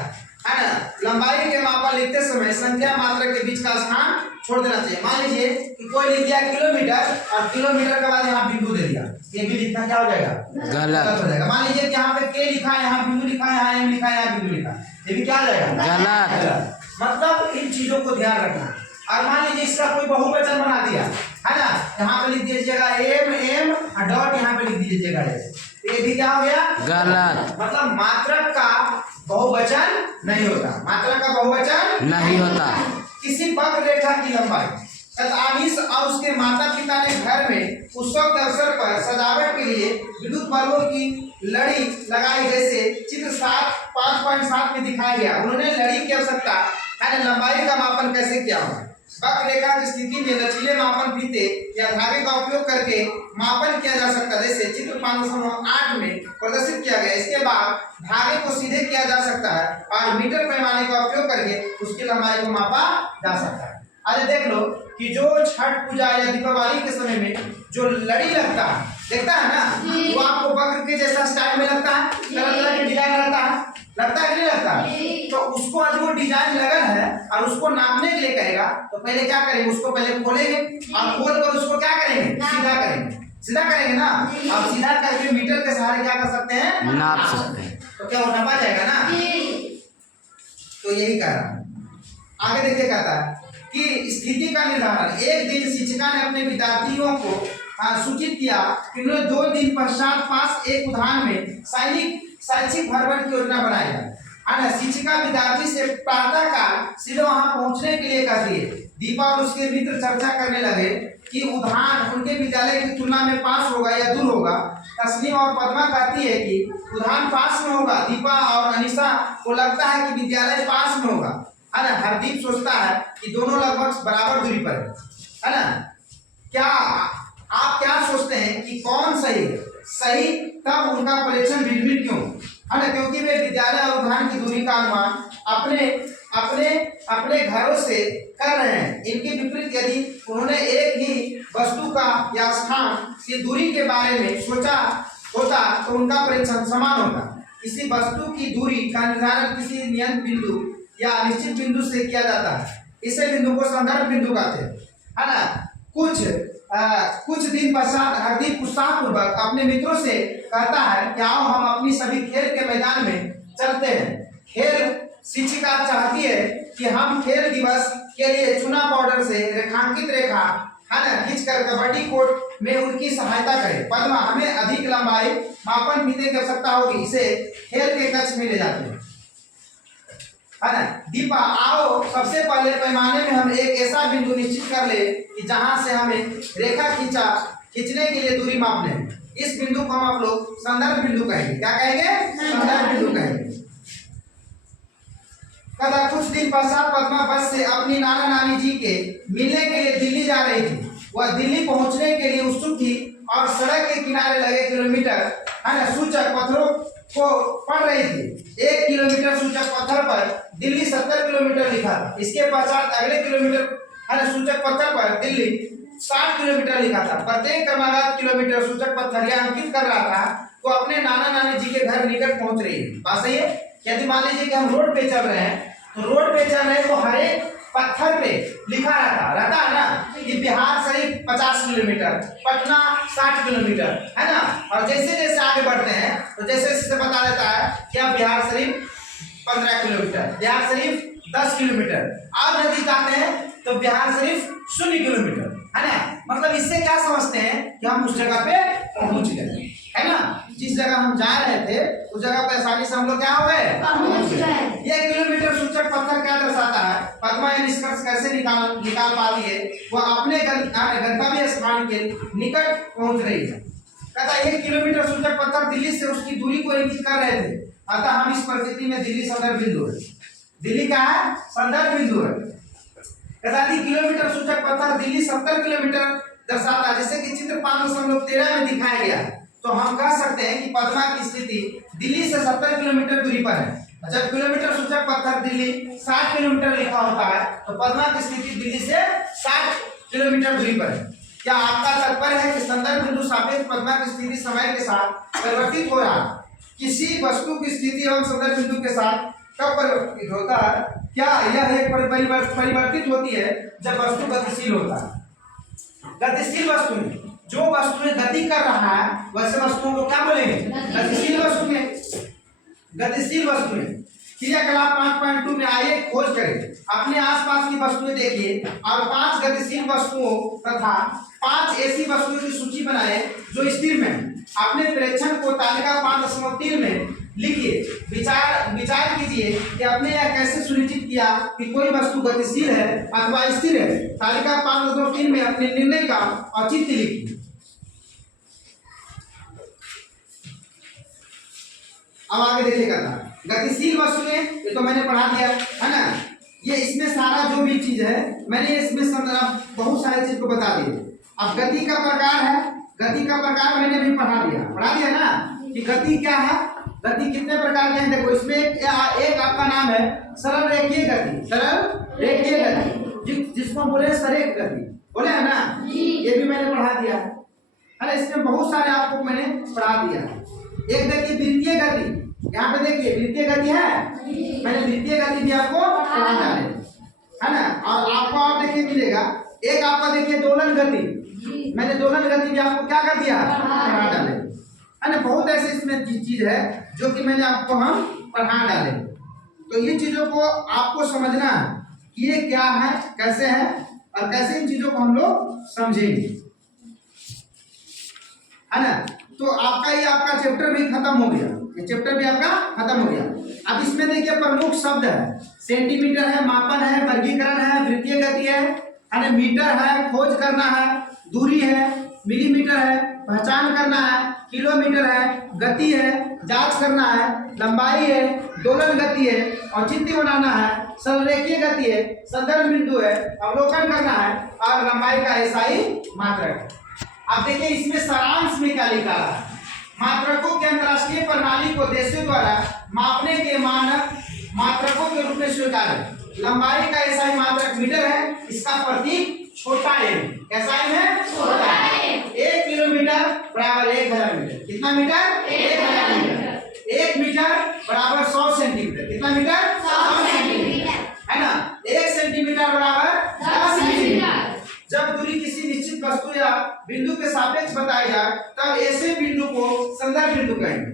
है ना। लंबाई के मापा लिखते समय संख्या मात्रक के बीच का स्थान छोड़ देना चाहिए। मान लीजिए कि कोई लिख दिया किलोमीटर और किलोमीटर के बाद यहाँ बिंदु दे दिया, ये भी लिखना क्या हो जाएगा? गलत हो जाएगा। मान लीजिए कि यहाँ पे के लिखा है, यहाँ बिंदु लिखा है, यहाँ एम लिखा है, यहाँ बिंदु लिखा है, ये भी क्या हो जाएगा? गलत। मतलब इन चीजों को ध्यान रखना। और मान लीजिए इसका कोई बहुवचन बना दिया है ना, यहाँ पे लिख दीजिएगा एम एम और डॉट यहाँ पे लिख दीजिएगा, ये भी क्या हो गया? गलत। मतलब मात्रक का बहुवचन नहीं होता, मात्रक का बहुवचन नहीं होता। किसी वक्र रेखा की लंबाई अनीस और उसके माता पिता ने घर में उत्सव के अवसर पर सजावट के लिए विद्युत बल्बों की लड़ी लगाई, जैसे चित्र 5.7 में दिखाया गया। उन्होंने लड़ी की आवश्यकता है लंबाई का मापन कैसे किया होगा? वक्र रेखा की स्थिति में लचीले मापन फीते या धागे का उपयोग करके मापन किया जा सकता है, जैसे चित्र 5.8 में प्रदर्शित किया गया। इसके बाद धागे को सीधे किया जा सकता है और मीटर पैमाने का उपयोग करके उसकी लंबाई को मापा जा सकता है। आज देख लो कि जो छठ पूजा या दीपावली के समय में जो लड़ी लगता है, देखता है ना, वो आपको वक्र के जैसा स्टाइल में लगता है, तरह तरह के डिजाइन लगता है कि नहीं लगता है? तो उसको आज वो डिजाइन लगल है और उसको नापने के लिए कहेगा तो पहले क्या करेंगे? उसको पहले खोलेंगे और खोल कर उसको क्या करेंगे? सीधा करेंगे ना। अब सीधा करके मीटर के सहारे क्या कर सकते हैं? नाप सकते हैं। तो क्या वो नापा जाएगा ना? तो यही कह रहा है। आगे देखिए कहता है कि स्थिति का निर्धारण। एक दिन शिक्षिका ने अपने विद्यार्थियों को सूचित किया कि उन्होंने 2 दिन पश्चात पास एक उद्यान में शैक्षिक भ्रमण की योजना बनाई है ना। शिक्षिका विद्यार्थी से प्रातःकाल सीधे वहां पहुंचने के लिए कहती है। दीपा और उसके मित्र चर्चा करने लगे कि उद्यान उनके विद्यालय की तुलना में पास होगा या दूर होगा। तस्नीम और पद्मा कहती है कि उद्यान पास में होगा। दीपा और अनीसा को लगता है कि विद्यालय पास में होगा, है ना। हरदीप सोचता है कि दोनों लगभग बराबर दूरी पर है ना। क्या आप क्या सोचते हैं कि कौन सही है? सही तब उनका परीक्षण भिन्न क्यों है ना? क्योंकि वे विद्यालय और उद्यान की दूरी का अनुमान अपने घरों से कर रहे हैं। इनके विपरीत यदि उन्होंने एक ही वस्तु का या स्थान की दूरी के बारे में सोचा होता तो उनका परीक्षण समान होता। किसी वस्तु की दूरी का निर्धारण किसी नियत बिंदु या निश्चित बिंदु से किया जाता है। इसे बिंदु को संदर्भ बिंदु कहते हैं, है ना। कुछ दिन पश्चात हरदीप उत्साहपूर्वक अपने मित्रों से कहता है कि आओ हम अपनी सभी खेल के मैदान में चलते हैं। खेल शिक्षिका चाहती है कि हम खेल दिवस के लिए चुना पाउडर से रेखांकित रेखा है ना खींचकर कबड्डी कोर्ट में उनकी सहायता करें। पद्मा हमें अधिक लंबाई मापन फीते की आवश्यकता होगी, इसे खेल के कक्ष में ले जाते हैं, है ना। दीपा आओ सबसे पहले पैमाने में हम एक ऐसा बिंदु निश्चित कर ले कि जहां से हमें रेखा खींचने के लिए दूरी मापने हैं। इस बिंदु को हम आप लोग संदर्भ बिंदु कहेंगे। क्या कहेंगे? संदर्भ बिंदु कहेंगे। कदा कुछ दिन पश्चात पद्मा बस से अपनी नाना नानी जी के मिलने के लिए दिल्ली जा रही थी। वह दिल्ली पहुंचने के लिए उत्सुक थी और सड़क के किनारे लगे किलोमीटर है ना सूचक पत्थरों को पढ़ रही थी। 1 किलोमीटर सूचक पत्थर पर दिल्ली 70 किलोमीटर लिखा था। इसके पश्चात अगले किलोमीटर है ना सूचक पत्थर पर दिल्ली 60 किलोमीटर लिखा था। प्रत्येक क्रमागत किलोमीटर सूचक पत्थर यह अंकित कर रहा था वो अपने नाना नानी जी के घर निकट पहुंच रही है। बात सही है। यदि मान लीजिए कि हम रोड पे चल रहे हैं तो रोड पे चल रहे हैं तो हर एक पत्थर पे लिखा रहता है ना कि बिहार शरीफ 50 किलोमीटर, पटना 60 किलोमीटर, है ना। और जैसे जैसे आगे बढ़ते हैं तो जैसे जैसे बता देता है क्या बिहार शरीफ 15 किलोमीटर, बिहार शरीफ 10 किलोमीटर। आप यदि जाते हैं तो बिहार शरीफ 0 किलोमीटर, है ना। मतलब इससे क्या समझते हैं कि हम उस जगह पे पहुंच गए, है ना। जिस जगह हम जा रहे थे उस जगह पे आसानी से हम लोग क्या हो गए, पहुंच गए। ये किलोमीटर सूचक पत्थर क्या दर्शाता है? पद्मा यह निष्कर्ष कैसे निकाल पाती है वो अपने गंतव्य स्थान के निकट पहुंच रही है। कहता है 1 किलोमीटर सूचक पत्थर दिल्ली से उसकी दूरी को इंगित कर रहे थे, अतः हम इस परिस्थिति में दिल्ली संदर्भ बिंदु है। दिल्ली क्या है? संदर्भ बिंदु है। कहता है किलोमीटर सूचक पत्थर दिल्ली 70 किलोमीटर दर्शाता है, जैसे कि चित्र 5.13 में दिखाया गया है। तो हम कह सकते हैं कि पद्मा की स्थिति दिल्ली से 70 किलोमीटर दूरी पर है। जब किलोमीटर सूचक पत्थर दिल्ली 60 किलोमीटर लिखा होता है तो पद्मा की स्थिति दिल्ली से 60 किलोमीटर दूरी पर है। क्या आपका तात्पर्य है कि संदर्भ बिंदु सापेक्ष पद्मा की स्थिति समय के साथ परिवर्तित हो रहा है? किसी वस्तु की स्थिति एवं संदर्भ बिंदु के साथ कब परिवर्तित होता है? क्या यह एक परिवर्तित होती है जब वस्तु गतिशील होता है। गतिशील वस्तु में जो वस्तु में गति कर रहा है वैसे वस्तुओं को क्या बोलेंगे? गतिशील वस्तु में। गतिशील वस्तु में क्रियाकलाप 5.2 में आइए खोज करें। अपने आसपास की वस्तुएं देखिए और 5 गतिशील वस्तुओं तथा 5 ऐसी वस्तुओं की सूची बनाएं जो स्थिर में। अपने प्रेक्षण को तालिका 5.3 में लिखिए। विचार कीजिए कि आपने यह कैसे सुनिश्चित किया कि कोई वस्तु गतिशील है अथवा स्थिर है। तालिका 5.3 में अपने निर्णय का औचित्य लिखिए। अब आगे देखिएगा गतिशील वस्तुएं, ये तो मैंने पढ़ा दिया है ना। ये इसमें सारा जो भी चीज है मैंने इसमें बहुत सारे चीज को बता दिए। अब गति का प्रकार है, गति का प्रकार मैंने भी पढ़ा दिया ना कि गति क्या है। गति कितने प्रकार के हैं देखो। इसमें एक आपका नाम है सरल रेखीय गति। सरल रेखीय गति जिसको बोले सरेख गति बोले है ना, ये भी मैंने पढ़ा दिया है ना। इसमें बहुत सारे आपको मैंने पढ़ा दिया है। एक देखिए वृत्तीय गति, यहाँ पे देखिए वृत्तीय गति है, मैंने वृत्तीय गति भी आपको पढ़ा डाले है ना। और आपको आप देखिए मिलेगा एक आपका देखिए दोलन गति, मैंने दोलन गति भी आपको क्या कर दिया, पढ़ा डाले है ना। बहुत ऐसे इसमें चीज है जो कि मैंने आपको हम पढ़ा डाले। तो ये चीजों को आपको समझना है कि ये क्या है, कैसे है और कैसे इन चीजों को हम लोग समझेंगे, है ना। तो आपका ये आपका चैप्टर भी खत्म हो गया, ये चैप्टर भी आपका खत्म हो गया। अब इसमें देखिए प्रमुख शब्द है, सेंटीमीटर है, मापन है, वर्गीकरण है, वृत्तीय गति है ना, मीटर है, खोज करना है, दूरी है, मिलीमीटर है, पहचान करना है, किलोमीटर है, गति है, जांच करना है, लंबाई है, दोलन गति है, औचित्य बनाना है, सरलरेखीय गति है, संदर्भ बिंदु है, अवलोकन करना है और लंबाई का एसआई मात्रक है। अब देखिए इसमें सारांश में क्या लिखा है। मात्रकों के अंतरराष्ट्रीय प्रणाली को देशों द्वारा मापने के मानक मात्रकों के रूप में स्वीकार है। लंबाई का एसआई मात्रक मीटर है, इसका प्रतीक छोटा एम। कैसा एम है? छोटा एम। 1 किलोमीटर बराबर 1000 मीटर। कितना मीटर? 1000 मीटर। 1 मीटर बराबर 100 सेंटीमीटर। कितना मीटर? 100 सेंटीमीटर, है ना। 1 सेंटीमीटर बराबर 10 मिलीमीटर। जब दूरी किसी निश्चित वस्तु या बिंदु के सापेक्ष बताई जाए तब ऐसे बिंदु को संदर्भ बिंदु कहेंगे,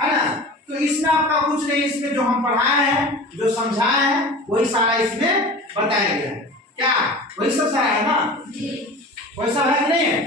है ना। तो इसमें आपका कुछ नहीं, इसमें जो हम पढ़ाए हैं, जो समझाए हैं, वही सारा इसमें बताया गया है। क्या वही सब सारा है ना? वही सब है कि नहीं है?